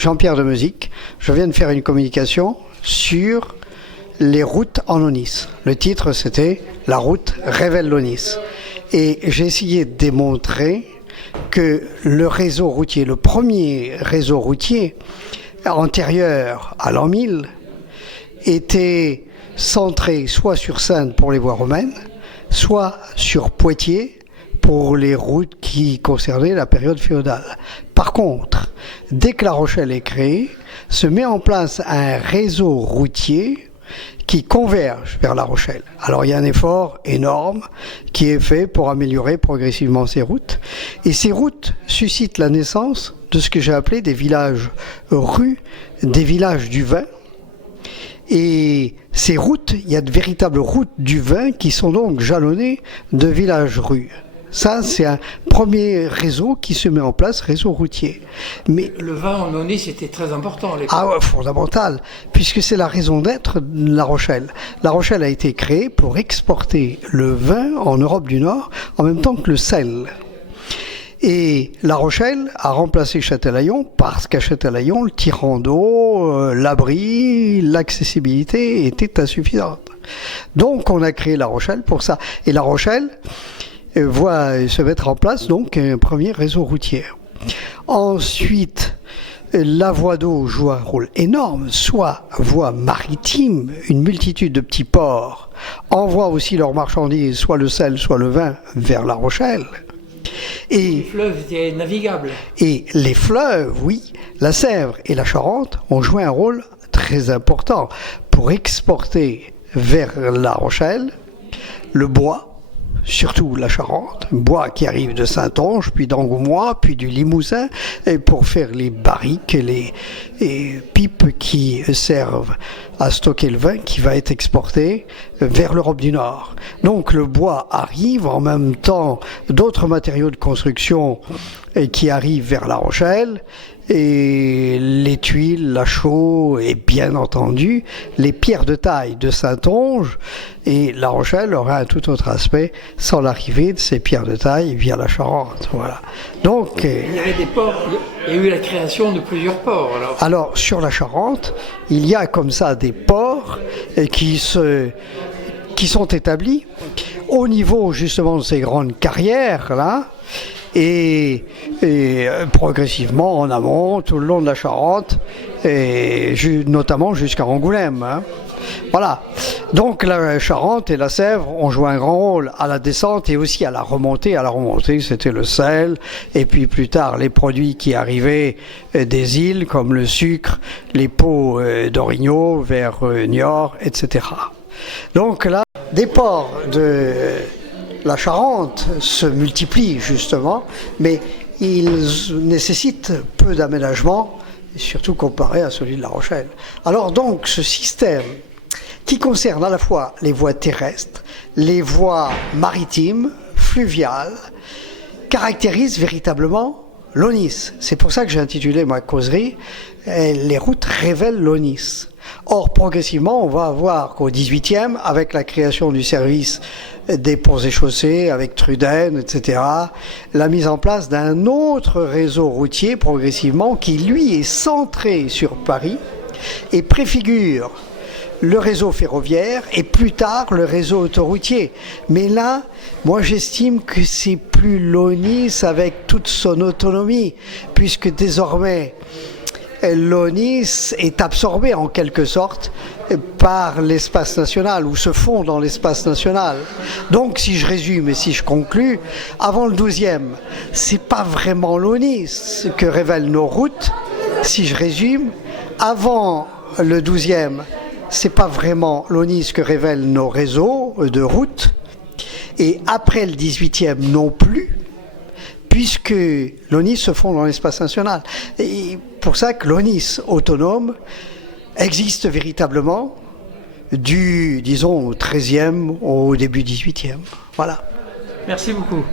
Jean-Pierre de Meusic. Je viens de faire une communication sur les routes en Aunis. Le titre, c'était « La route révèle l'Aunis ». Et j'ai essayé de démontrer que le réseau routier, le premier réseau routier antérieur à l'an 1000, était centré soit sur Saintes pour les voies romaines, soit sur Poitiers pour les routes qui concernaient la période féodale. Par contre, dès que La Rochelle est créée, se met en place un réseau routier qui converge vers La Rochelle. Alors il y a un effort énorme qui est fait pour améliorer progressivement ces routes. Et ces routes suscitent la naissance de ce que j'ai appelé des villages-rues, des villages du vin. Et ces routes, il y a de véritables routes du vin qui sont donc jalonnées de villages-rues. Ça, c'est un premier réseau qui se met en place, réseau routier. Mais le vin en Aunis, c'était très important à l'époque. Ah ouais, fondamental, puisque c'est la raison d'être de La Rochelle. La Rochelle a été créée pour exporter le vin en Europe du Nord, en même temps que le sel. Et La Rochelle a remplacé Châtelaillon parce qu'à Châtelaillon, le tirant d'eau, l'abri, l'accessibilité étaient insuffisantes. Donc on a créé La Rochelle pour ça. Et La Rochelle voit se mettre en place donc un premier réseau routier. Ensuite, la voie d'eau joue un rôle énorme, soit voie maritime, une multitude de petits ports envoient aussi leurs marchandises, soit le sel, soit le vin, vers La Rochelle. Et les fleuves étaient navigables. Et les fleuves, oui, la Sèvre et la Charente ont joué un rôle très important pour exporter vers La Rochelle le bois, surtout la Charente, bois qui arrive de Saintonge, puis d'Angoumois, puis du Limousin, et pour faire les barriques et les pipes qui servent à stocker le vin qui va être exporté vers l'Europe du Nord. Donc le bois arrive en même temps d'autres matériaux de construction qui arrivent vers La Rochelle, et les tuiles, la chaux et bien entendu les pierres de taille de Saintonge, et La Rochelle aura un tout autre aspect sans l'arrivée de ces pierres de taille via la Charente. Voilà. Donc, il y avait des ports, il y a eu la création de plusieurs ports. Alors sur la Charente, il y a comme ça des ports qui sont établis au niveau justement de ces grandes carrières là. Et progressivement en amont, tout le long de la Charente, et notamment jusqu'à Angoulême. Hein. Voilà. Donc la Charente et la Sèvre ont joué un grand rôle à la descente et aussi à la remontée. À la remontée, c'était le sel, et puis plus tard les produits qui arrivaient des îles, comme le sucre, les pots d'orignaux vers Niort, etc. Donc là, des ports de la Charente se multiplie justement, mais il nécessite peu d'aménagement, surtout comparé à celui de La Rochelle. Alors donc ce système qui concerne à la fois les voies terrestres, les voies maritimes, fluviales, caractérise véritablement l'Aunis. C'est pour ça que j'ai intitulé ma causerie « Les routes révèlent l'Aunis ». Or, progressivement, on va avoir qu'au XVIIIe, avec la création du service des ponts et chaussées, avec Truden, etc., la mise en place d'un autre réseau routier, progressivement, qui, lui, est centré sur Paris et préfigure le réseau ferroviaire et plus tard le réseau autoroutier. Mais là, moi j'estime que c'est plus l'Aunis avec toute son autonomie, puisque désormais l'Aunis est absorbé en quelque sorte par l'espace national, ou se fond dans l'espace national. Donc si je résume et si je conclus, avant le XIIe, c'est pas vraiment l'Aunis que révèlent nos routes. Si je résume, avant le XIIe, c'est pas vraiment l'Aunis que révèlent nos réseaux de routes, et après le XVIIIe non plus, puisque l'Aunis se fond dans l'espace national. Et pour ça que l'Aunis autonome existe véritablement du, disons, au XIIIe au début XVIIIe. Voilà. Merci beaucoup.